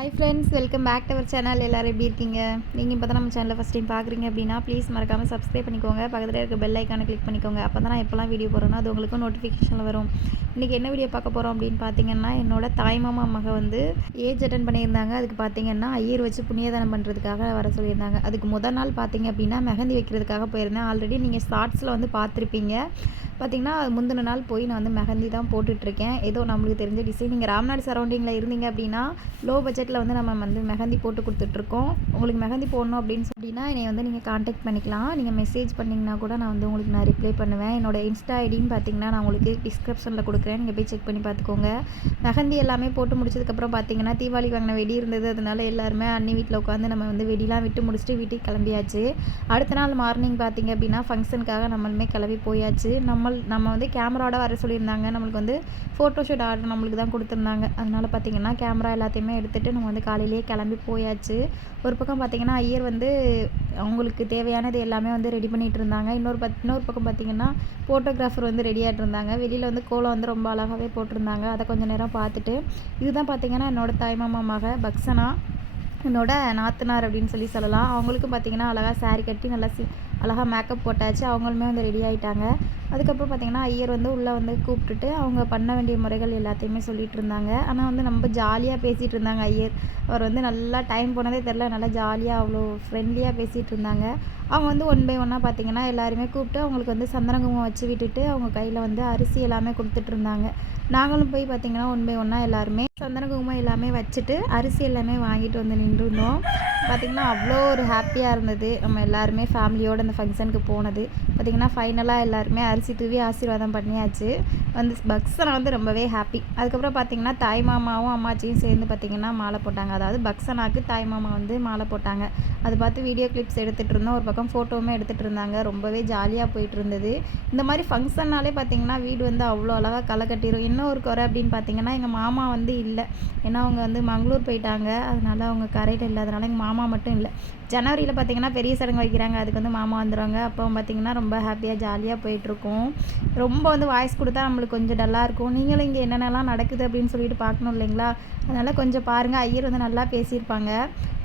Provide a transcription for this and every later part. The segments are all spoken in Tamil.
Hi friends welcome back to our channel எல்லோரும் எப்படி இருக்கீங்க? நீங்கள் இப்போ தான் நம்ம சேனலில் ஃபஸ்ட் டைம் பார்க்குறீங்க அப்படின்னா ப்ளீஸ் மறக்காமல் சப்ஸ்கிரைப் பண்ணிக்கோங்க. பக்கத்தில் இருக்க பெல் ஐக்கானை கிளிக் பண்ணிக்கோங்க. அப்போ தான் நான் எப்போலாம் வீடியோ போகிறேனோ அது உங்களுக்கு நோட்டிஃபிகேஷனில் வரும். இன்றைக்கி என்ன வீடியோ பார்க்க போகிறோம் அப்படின்னு பார்த்தீங்கன்னா என்னோட தாய்மாமா மக வந்து ஏஜ் அட்டன் பண்ணியிருந்தாங்க. அதுக்கு பார்த்தீங்கன்னா ஐயர் வச்சு புண்ணியதானம் பண்ணுறதுக்காக வர சொல்லியிருந்தாங்க. அதுக்கு முதல் நாள் பார்த்தீங்க அப்படின்னா மெஹந்தி வைக்கிறதுக்காக போயிருந்தேன். ஆல்ரெடி நீங்கள் ஷார்ட்ஸில் வந்து பார்த்துருப்பீங்க. பார்த்திங்கன்னா முந்தின நாள் போய் நான் வந்து மெஹந்தி தான் போட்டுட்ருக்கேன். ஏதோ நம்மளுக்கு தெரிஞ்ச டிசைன். நீங்கள் ராம்நாடு சரௌண்டிங்கில் இருந்தீங்க அப்படின்னா லோ பட்ஜெட்டில் வந்து நம்ம வந்து மெஹந்தி போட்டு கொடுத்துட்ருக்கோம். உங்களுக்கு மெஹந்தி போடணும் அப்படின்னு அப்படின்னா என்னை வந்து நீங்கள் காண்டாக்ட் பண்ணிக்கலாம். நீங்கள் மெசேஜ் பண்ணிங்கன்னா கூட நான் வந்து உங்களுக்கு நான் ரிப்ளை பண்ணுவேன். என்னோடய இன்ஸ்டா ஐடின்னு பார்த்தீங்கன்னா நான் உங்களுக்கு டிஸ்கிரிப்ஷனில் கொடுக்குறேன். நீங்கள் போய் செக் பண்ணி பார்த்துக்கோங்க மெஹந்தி எல்லாமே போட்டு முடிச்சதுக்கப்புறம் பார்த்தீங்கன்னா தீபாவளி வாங்கின வெடி இருந்தது. அதனால எல்லாருமே அன்னி வீட்டில் உட்காந்து நம்ம வந்து வெடிலாம் விட்டு முடிச்சுட்டு வீட்டுக்கு கிளம்பியாச்சு. அடுத்த நாள் மார்னிங் பார்த்தீங்க அப்படின்னா ஃபங்க்ஷனுக்காக நம்மளுமே கிளம்பி போயாச்சு. நம்ம நம்ம வந்து கேமராவோட வர சொல்லியிருந்தாங்க. நம்மளுக்கு வந்து ஃபோட்டோ ஷூட் ஆர்டர் நம்மளுக்கு தான் கொடுத்துருந்தாங்க. அதனால் பார்த்திங்கன்னா கேமரா எல்லாத்தையுமே எடுத்துகிட்டு நம்ம வந்து காலையிலேயே கிளம்பி போயாச்சு. ஒரு பக்கம் பார்த்திங்கன்னா ஐயர் வந்து அவங்களுக்கு தேவையானது எல்லாமே வந்து ரெடி பண்ணிகிட்டு இருந்தாங்க. இன்னொரு பத் இன்னொரு பக்கம் பார்த்திங்கன்னா ஃபோட்டோகிராஃபர் வந்து ரெடியாகிட்டு இருந்தாங்க. வெளியில் வந்து கோலம் வந்து ரொம்ப அழகாகவே போட்டிருந்தாங்க. அதை கொஞ்சம் நேரம் பார்த்துட்டு இதுதான் பார்த்திங்கன்னா என்னோடய தாய்மாமா மக பக்ஸனா என்னோட நாத்தனார் அப்படின்னு சொல்லி சொல்லலாம். அவங்களுக்கும் பார்த்திங்கன்னா அழகாக சாரி கட்டி நல்லா சி அழகாக மேக்கப் போட்டாச்சு. அவங்களுமே வந்து ரெடி ஆகிட்டாங்க அதுக்கப்புறம் பார்த்திங்கன்னா ஐயர் வந்து உள்ளே வந்து கூப்பிட்டுட்டு அவங்க பண்ண வேண்டிய முறைகள் எல்லாத்தையுமே சொல்லிகிட்டு இருந்தாங்க. ஆனால் வந்து ரொம்ப ஜாலியாக பேசிகிட்டு இருந்தாங்க ஐயர். அவர் வந்து நல்லா டைம் போனதே தெரில நல்லா ஜாலியாக அவ்வளோ ஃப்ரெண்ட்லியாக பேசிகிட்டு இருந்தாங்க. அவங்க வந்து ஒன் பை ஒன்னாக பார்த்திங்கன்னா எல்லாருமே கூப்பிட்டு அவங்களுக்கு வந்து சந்தனகுமம் வச்சு விட்டுட்டு அவங்க கையில் வந்து அரிசி எல்லாமே கொடுத்துட்டு இருந்தாங்க. நாங்களும் போய் பார்த்திங்கன்னா ஒன் பை ஒன்னாக எல்லாருமே சந்தனகுமம் எல்லாமே வச்சுட்டு அரிசி எல்லாமே வாங்கிட்டு வந்து நின்றுருந்தோம். பார்த்திங்கன்னா அவ்வளோ ஒரு ஹாப்பியாக இருந்தது. நம்ம எல்லாருமே ஃபேமிலியோடு அந்த ஃபங்க்ஷனுக்கு போனது. பார்த்திங்கன்னா ஃபைனலாக எல்லாருமே அரிசி தூவி ஆசீர்வாதம் பண்ணியாச்சு. வந்து பக்ஸனை வந்து ரொம்பவே ஹாப்பி அதுக்கப்புறம் பார்த்திங்கன்னா தாய் மாமாவும் அம்மாச்சியும் சேர்ந்து பார்த்திங்கன்னா மாலை போட்டாங்க. அதாவது பக்ஸனாக்கு தாய் மாமா வந்து மாலை போட்டாங்க. அது பார்த்து வீடியோ கிளிப்ஸ் எடுத்துகிட்டு இருந்தோம். ஒரு பக்கம் ஃபோட்டோவுமே எடுத்துகிட்டு இருந்தாங்க. ரொம்பவே ஜாலியாக போயிட்டு இருந்தது. இந்த மாதிரி ஃபங்க்ஷன்னாலே பார்த்திங்கன்னா வீடு வந்து அவ்வளோ அழகாக களை கட்டிடும் என்ன ஒரு குறை அப்படின்னு பார்த்தீங்கன்னா எங்கள் மாமா வந்து இல்லை. ஏன்னா அவங்க வந்து மங்களூர் போயிட்டாங்க. அதனால அவங்க கரையில் இல்லாதனால எங்கள் மாமா மாமா மட்டும் இல்லை. ஜனவரியில் பார்த்திங்கன்னா பெரிய சடங்கு வைக்கிறாங்க. அதுக்கு வந்து மாமா வந்துடுவாங்க அப்போ பார்த்திங்கன்னா ரொம்ப ஹாப்பியாக ஜாலியாக போயிட்டுருக்கோம். ரொம்ப வந்து வாய்ஸ் கொடுத்தா நம்மளுக்கு கொஞ்சம் டல்லாக இருக்கும். நீங்களும் இங்கே என்னென்னலாம் நடக்குது அப்படின்னு சொல்லிட்டு பார்க்கணும் இல்லைங்களா? அதனால் கொஞ்சம் பாருங்கள் ஐயர் வந்து நல்லா பேசியிருப்பாங்க.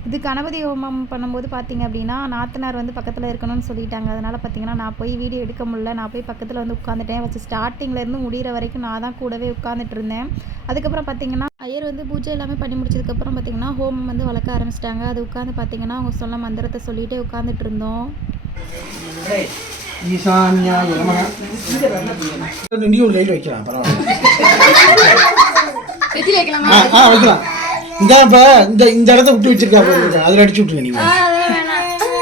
இது கணபதி ஹோமம் பண்ணும்போது பார்த்தீங்க அப்படின்னா நாத்தனார் வந்து பக்கத்தில் இருக்கணும்னு சொல்லிட்டாங்க. அதனால் பார்த்தீங்கன்னா நான் போய் வீடியோ எடுக்க முடியல. நான் போய் பக்கத்தில் வந்து உட்காந்துட்டேன் வச்சு ஸ்டார்டிங்லேருந்து முடிகிற வரைக்கும் நான் தான் கூடவே உட்காந்துட்டு இருந்தேன். அதுக்கப்புறம் பார்த்தீங்கன்னா ஐயர் வந்து பூஜை எல்லாமே பண்ணி முடிச்சதுக்கப்புறம் பார்த்தீங்கன்னா ஹோமம் வந்து வளர்க்க ஆரம்பிச்சிட்டாங்க. அது உட்காந்து பார்த்தீங்கன்னா அவங்க சொல்ல மந்திரத்தை சொல்லிகிட்டே உட்காந்துட்டு இருந்தோம். ஈசான்யாய நமக நீ ஒரு லைட் வைக்கலாம் பரவாயில்ல இந்த இப்போ இந்த இந்த இடத்த விட்டு வச்சிருக்கா பாருங்க அதில் அடிச்சு விட்டுருங்க நீங்க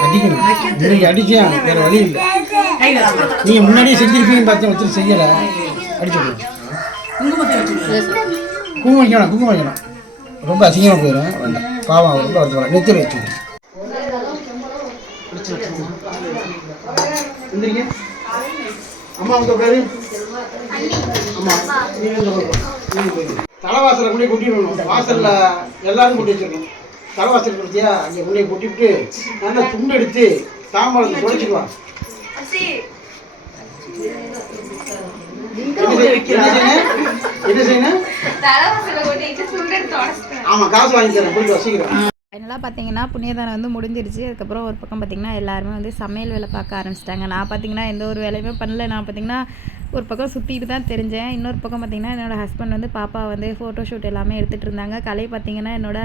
அடிக்கணும் இன்னைக்கு அடிச்சா வேற வழி இல்லை நீங்க முன்னாடியே செஞ்சிருப்பீங்கன்னு பார்த்தேன் ஒருத்தர் செய்யலை. அடிச்சு விடுங்க. குங்குமம் வைக்கணும் குங்குமம் வைக்கணும். ரொம்ப அசிங்கமாக போயிடும் வேண்டாம். பாவம் ரொம்ப வருத்தம் நெத்தியில் வச்சுக்கணும் அம்மா உங்க உட்காரு. அம்மா தலைவாசலை கொண்டே கொட்டிடணும். வாசலில் எல்லாரும் கொட்டி வச்சிருக்கணும் தலைவாசல் கொடுத்தியா அங்கே கொண்டே கொட்டிவிட்டு நல்லா துண்டு எடுத்து தாம்பாளத்தை குறைச்சிட்டு என்ன செய்யணும்? என்ன செய்யணும்? ஆமா காசு வாங்கி தரேன். போயிட்டு வசிக்கிறேன் ஃபைனலாக பார்த்தீங்கன்னா புண்ணியதானம் வந்து முடிஞ்சிருச்சு. அதுக்கப்புறம் ஒரு பக்கம் பார்த்தீங்கன்னா எல்லாருமே வந்து சமையல் வேலை பார்க்க ஆரம்பிச்சிட்டாங்க. நான் பார்த்தீங்கன்னா எந்த ஒரு வேலையுமே பண்ணல. நான் பார்த்தீங்கன்னா ஒரு பக்கம் சுற்றிட்டு தான் தெரிஞ்சேன். இன்னொரு பக்கம் பார்த்தீங்கன்னா என்னோடய ஹஸ்பண்ட் வந்து பாப்பா வந்து ஃபோட்டோ ஷூட் எல்லாமே எடுத்துகிட்டு இருந்தாங்க. கலை பார்த்தீங்கன்னா என்னோட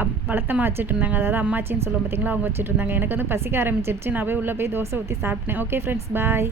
அப் வளர்த்தமா வச்சுட்டு இருந்தாங்க. அதாவது அம்மாச்சின்னு சொல்லுவோம் பார்த்தீங்களா அவங்க வச்சுட்டு இருந்தாங்க. எனக்கு வந்து பசிக்க ஆரம்பிச்சிருச்சு. நான் போய் உள்ளே போய் தோசை ஊற்றி சாப்பிட்டேன். Okay friends bye